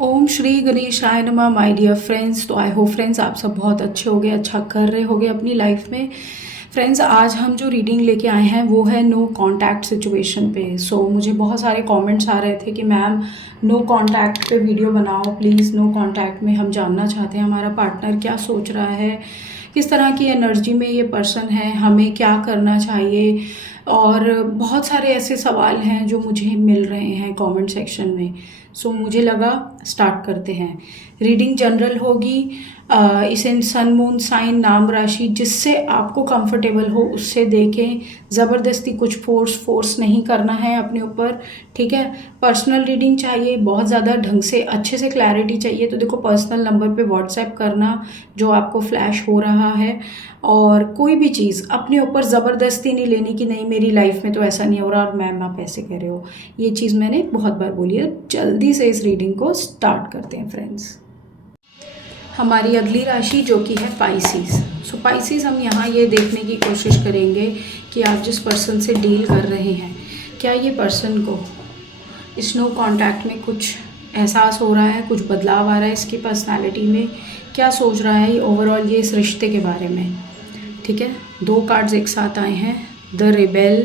ओम श्री गणेशाय नमः my dear friends. तो आई होप फ्रेंड्स आप सब बहुत अच्छे होगे, अच्छा कर रहे होगे अपनी लाइफ में। फ्रेंड्स आज हम जो रीडिंग लेके आए हैं वो है नो कांटेक्ट सिचुएशन पे। मुझे बहुत सारे कमेंट्स आ रहे थे कि मैम नो कांटेक्ट पे वीडियो बनाओ प्लीज़। नो कांटेक्ट में हम जानना चाहते हैं हमारा पार्टनर क्या सोच रहा है, किस तरह की एनर्जी में ये पर्सन है, हमें क्या करना चाहिए। और बहुत सारे ऐसे सवाल हैं जो मुझे मिल रहे हैं कमेंट सेक्शन में। मुझे लगा स्टार्ट करते हैं। रीडिंग जनरल होगी। इसे सन मून साइन नाम राशि जिससे आपको कंफर्टेबल हो उससे देखें। ज़बरदस्ती कुछ फोर्स नहीं करना है अपने ऊपर, ठीक है। पर्सनल रीडिंग चाहिए, बहुत ज़्यादा ढंग से अच्छे से क्लैरिटी चाहिए तो देखो पर्सनल नंबर पे व्हाट्सएप करना जो आपको फ्लैश हो रहा है। और कोई भी चीज़ अपने ऊपर ज़बरदस्ती नहीं लेनी कि नहीं मेरी लाइफ में तो ऐसा नहीं हो रहा और मैम आप ऐसे कह रहे हो। ये चीज़ मैंने बहुत बार बोली है। जल्दी से इस रीडिंग को स्टार्ट करते हैं फ्रेंड्स। हमारी अगली राशि जो कि है पाइसिस। पाइसिस हम यहाँ ये देखने की कोशिश करेंगे कि आप जिस पर्सन से डील कर रहे हैं क्या ये पर्सन को इस नो कॉन्टैक्ट में कुछ एहसास हो रहा है, कुछ बदलाव आ रहा है इसकी पर्सनालिटी में, क्या सोच रहा है ओवरऑल ये इस रिश्ते के बारे में। ठीक है, दो कार्ड्स एक साथ आए हैं, the rebel,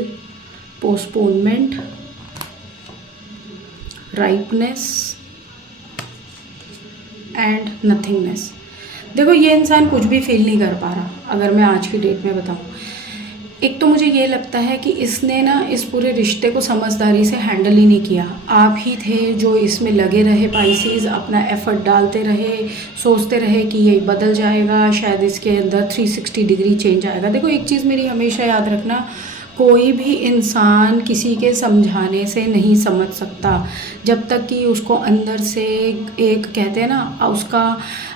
postponement, ripeness and nothingness. देखो ये इंसान कुछ भी फील नहीं कर पा रहा अगर मैं आज की डेट में बताऊँ। एक तो मुझे ये लगता है कि इसने ना इस पूरे रिश्ते को समझदारी से हैंडल ही नहीं किया। आप ही थे जो इसमें लगे रहे पाइसिस, अपना एफर्ट डालते रहे, सोचते रहे कि ये बदल जाएगा, शायद इसके अंदर 360 डिग्री चेंज आएगा। देखो एक चीज़ मेरी हमेशा याद रखना, कोई भी इंसान किसी के समझाने से नहीं समझ सकता जब तक कि उसको अंदर से एक कहते हैं ना उसका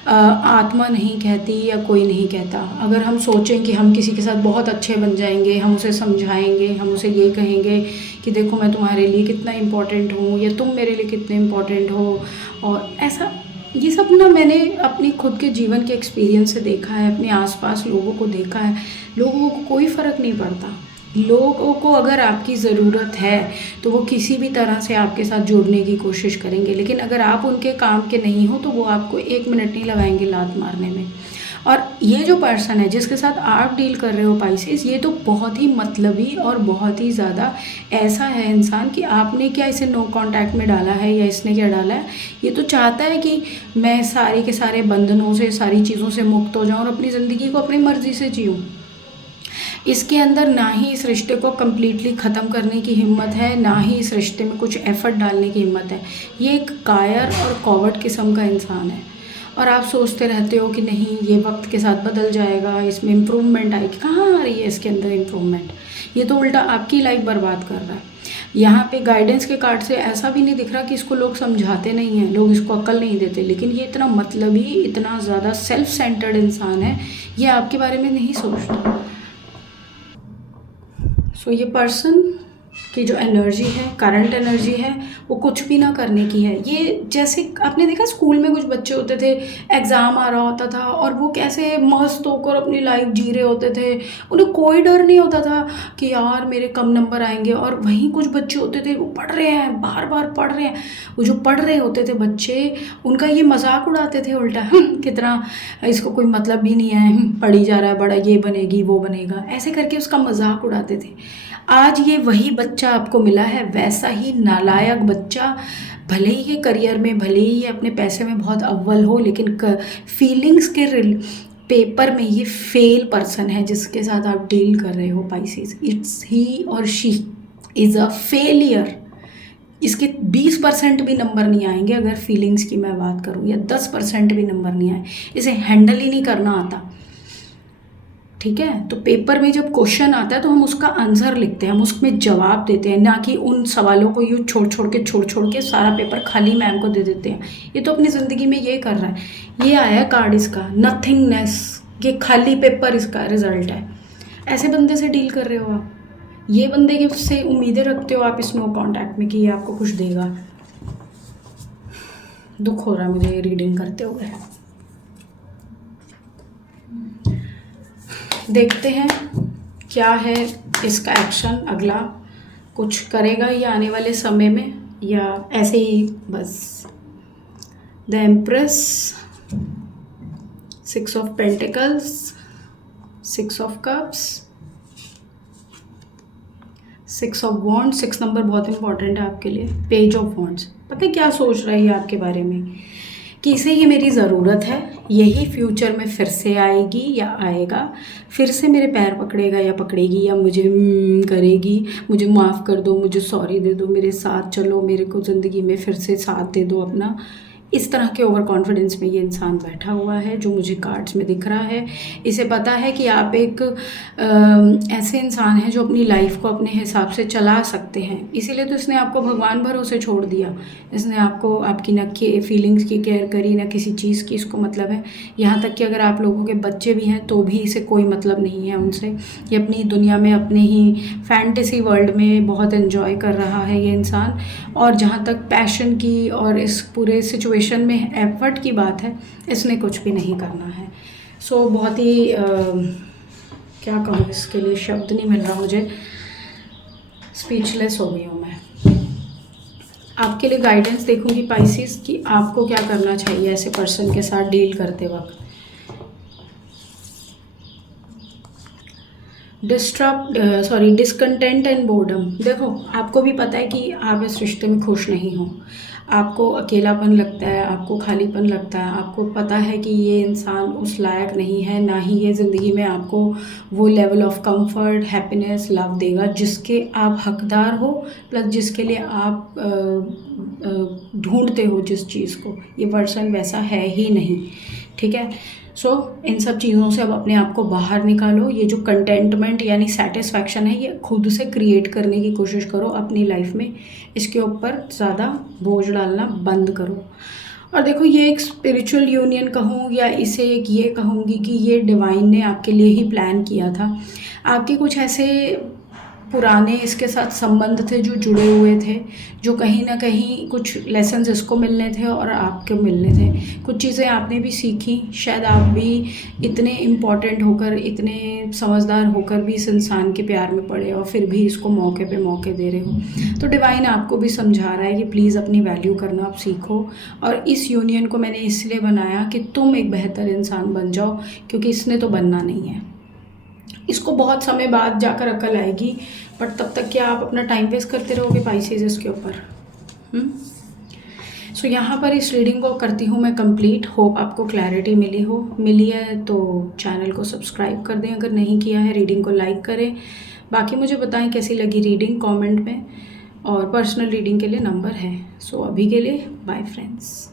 आत्मा नहीं कहती या कोई नहीं कहता। अगर हम सोचें कि हम किसी के साथ बहुत अच्छे बन जाएंगे, हम उसे समझाएंगे, हम उसे ये कहेंगे कि देखो मैं तुम्हारे लिए कितना इम्पोर्टेंट हूँ या तुम मेरे लिए कितने इम्पोर्टेंट हो, और ऐसा ये सब ना मैंने अपनी खुद के जीवन के एक्सपीरियंस से देखा है, अपने आसपास लोगों को देखा है। लोगों को कोई फ़र्क नहीं पड़ता। लोगों को अगर आपकी ज़रूरत है तो वो किसी भी तरह से आपके साथ जुड़ने की कोशिश करेंगे, लेकिन अगर आप उनके काम के नहीं हो तो वो आपको 1 मिनट नहीं लगाएंगे लात मारने में। और ये जो पर्सन है जिसके साथ आप डील कर रहे हो पाइसेस, ये तो बहुत ही मतलबी और बहुत ही ज़्यादा ऐसा है इंसान कि आपने क्या इसे नो कांटेक्ट में डाला है या इसने क्या डाला है, ये तो चाहता है कि मैं सारे के सारे बंधनों से, सारी चीज़ों से मुक्त हो जाऊँ और अपनी ज़िंदगी को अपनी मर्ज़ी से जीऊँ। इसके अंदर ना ही इस रिश्ते को कम्प्लीटली ख़त्म करने की हिम्मत है, ना ही इस रिश्ते में कुछ एफ़र्ट डालने की हिम्मत है। ये एक कायर और कॉवर्ड किस्म का इंसान है। और आप सोचते रहते हो कि नहीं ये वक्त के साथ बदल जाएगा, इसमें इम्प्रूवमेंट आएगी। कहाँ आ रही है इसके अंदर इम्प्रूवमेंट? ये तो उल्टा आपकी लाइफ बर्बाद कर रहा है। यहाँ पे गाइडेंस के कार्ड से ऐसा भी नहीं दिख रहा कि इसको लोग समझाते नहीं हैं, लोग इसको अक्ल नहीं देते, लेकिन ये इतना मतलबी, इतना ज़्यादा सेल्फ सेंटर्ड इंसान है, ये आपके बारे में नहीं सोचता। ये पर्सन की जो एनर्जी है, करंट एनर्जी है, वो कुछ भी ना करने की है। ये जैसे आपने देखा स्कूल में कुछ बच्चे होते थे, एग्ज़ाम आ रहा होता था और वो कैसे मस्त होकर अपनी लाइफ जी रहे होते थे, उन्हें कोई डर नहीं होता था कि यार मेरे कम नंबर आएंगे। और वहीं कुछ बच्चे होते थे वो पढ़ रहे हैं, बार बार पढ़ रहे हैं, वो जो पढ़ रहे होते थे बच्चे उनका ये मजाक उड़ाते थे उल्टा, कितना इसको कोई मतलब भी नहीं है, पढ़ी जा रहा है, बड़ा ये बनेगी वो बनेगा, ऐसे करके उसका मजाक उड़ाते थे। आज ये वही बच्चा आपको मिला है, वैसा ही नालायक बच्चा। भले ही ये करियर में, भले ही ये अपने पैसे में बहुत अव्वल हो, लेकिन फीलिंग्स के पेपर में ये फेल पर्सन है जिसके साथ आप डील कर रहे हो पाइसेस। इट्स ही और शी इज़ अ फेलियर। इसके 20% भी नंबर नहीं आएंगे अगर फीलिंग्स की मैं बात करूँ, या 10% भी नंबर नहीं आए। इसे हैंडल ही नहीं करना आता। ठीक है, तो पेपर में जब क्वेश्चन आता है तो हम उसका आंसर लिखते हैं, हम उसमें जवाब देते हैं, ना कि उन सवालों को यूँ छोड़ के सारा पेपर खाली मैम को दे देते हैं। ये तो अपनी ज़िंदगी में ये कर रहा है। ये आया कार्ड इसका नथिंगनेस, ये खाली पेपर इसका रिजल्ट है। ऐसे बंदे से डील कर रहे हो आप, ये बंदे के से उम्मीदें रखते हो आप इस नो कॉन्टैक्ट में कि ये आपको कुछ देगा। दुख हो रहा है मुझे ये रीडिंग करते हुए। देखते हैं क्या है इसका एक्शन अगला, कुछ करेगा ये आने वाले समय में या ऐसे ही बस the empress, 6 of pentacles, 6 of cups, 6 of wands. 6 number बहुत इंपॉर्टेंट है आपके लिए। Page of wands. पता है क्या सोच रहा है ये आपके बारे में, कि इसे ये मेरी ज़रूरत है, यही फ्यूचर में फिर से आएगी या आएगा, फिर से मेरे पैर पकड़ेगा या पकड़ेगी, या मुझे करेगी, मुझे माफ़ कर दो, मुझे सॉरी दे दो, मेरे साथ चलो, मेरे को ज़िंदगी में फिर से साथ दे दो अपना। इस तरह के ओवर कॉन्फिडेंस में ये इंसान बैठा हुआ है जो मुझे कार्ड्स में दिख रहा है। इसे पता है कि आप एक ऐसे इंसान हैं जो अपनी लाइफ को अपने हिसाब से चला सकते हैं, इसीलिए तो इसने आपको भगवान भरोसे छोड़ दिया। इसने आपको आपकी न फीलिंग्स की केयर करी, ना किसी चीज़ की इसको मतलब है। यहाँ तक कि अगर आप लोगों के बच्चे भी हैं तो भी इसे कोई मतलब नहीं है उनसे। ये अपनी दुनिया में, अपने ही फैंटेसी वर्ल्ड में बहुत एंजॉय कर रहा है ये इंसान। और जहाँ तक पैशन की और इस पूरे सिचुएशन में एफर्ट की बात है, इसने कुछ भी नहीं करना है। सो बहुत ही क्या कहूँ, इसके लिए शब्द नहीं मिल रहा मुझे, स्पीचलेस हो गई हूँ मैं। आपके लिए गाइडेंस देखूंगी पाइसिस कि आपको क्या करना चाहिए ऐसे पर्सन के साथ डील करते वक्त। Discontent and boredom. देखो, आपको भी पता है कि आप इस रिश्ते में खुश नहीं हो, आपको अकेलापन लगता है, आपको खालीपन लगता है, आपको पता है कि ये इंसान उस लायक नहीं है, ना ही ये ज़िंदगी में आपको वो level of comfort, happiness, love देगा जिसके आप हकदार हो, प्लस जिसके लिए आप ढूंढते हो जिस चीज़ को, ये पर्सन वैसा है ही नहीं। ठीक है, सो इन सब चीज़ों से अब अपने आप को बाहर निकालो। ये जो कंटेंटमेंट यानी सेटिस्फैक्शन है, ये खुद से क्रिएट करने की कोशिश करो अपनी लाइफ में। इसके ऊपर ज़्यादा बोझ डालना बंद करो। और देखो, ये एक स्पिरिचुअल यूनियन कहूँ या इसे एक ये कहूँगी कि ये डिवाइन ने आपके लिए ही प्लान किया था। आपके कुछ ऐसे पुराने इसके साथ संबंध थे जो जुड़े हुए थे, जो कहीं ना कहीं कुछ लेसन्स इसको मिलने थे और आपके मिलने थे। कुछ चीज़ें आपने भी सीखी, शायद आप भी इतने इम्पॉर्टेंट होकर, इतने समझदार होकर भी इस इंसान के प्यार में पड़े और फिर भी इसको मौके पे मौके दे रहे हो। तो डिवाइन आपको भी समझा रहा है कि प्लीज़ अपनी वैल्यू करना आप सीखो। और इस यूनियन को मैंने इसलिए बनाया कि तुम एक बेहतर इंसान बन जाओ, क्योंकि इसने तो बनना नहीं है। इसको बहुत समय बाद जाकर अकल आएगी, बट तब तक क्या आप अपना टाइम वेस्ट करते रहोगे पाइसेस इसके ऊपर। सो यहाँ पर इस रीडिंग को करती हूँ मैं कंप्लीट। होप आपको क्लैरिटी मिली है तो चैनल को सब्सक्राइब कर दें अगर नहीं किया है, रीडिंग को लाइक करें। बाकी मुझे बताएं कैसी लगी रीडिंग कमेंट में, और पर्सनल रीडिंग के लिए नंबर है। सो अभी के लिए बाय फ्रेंड्स।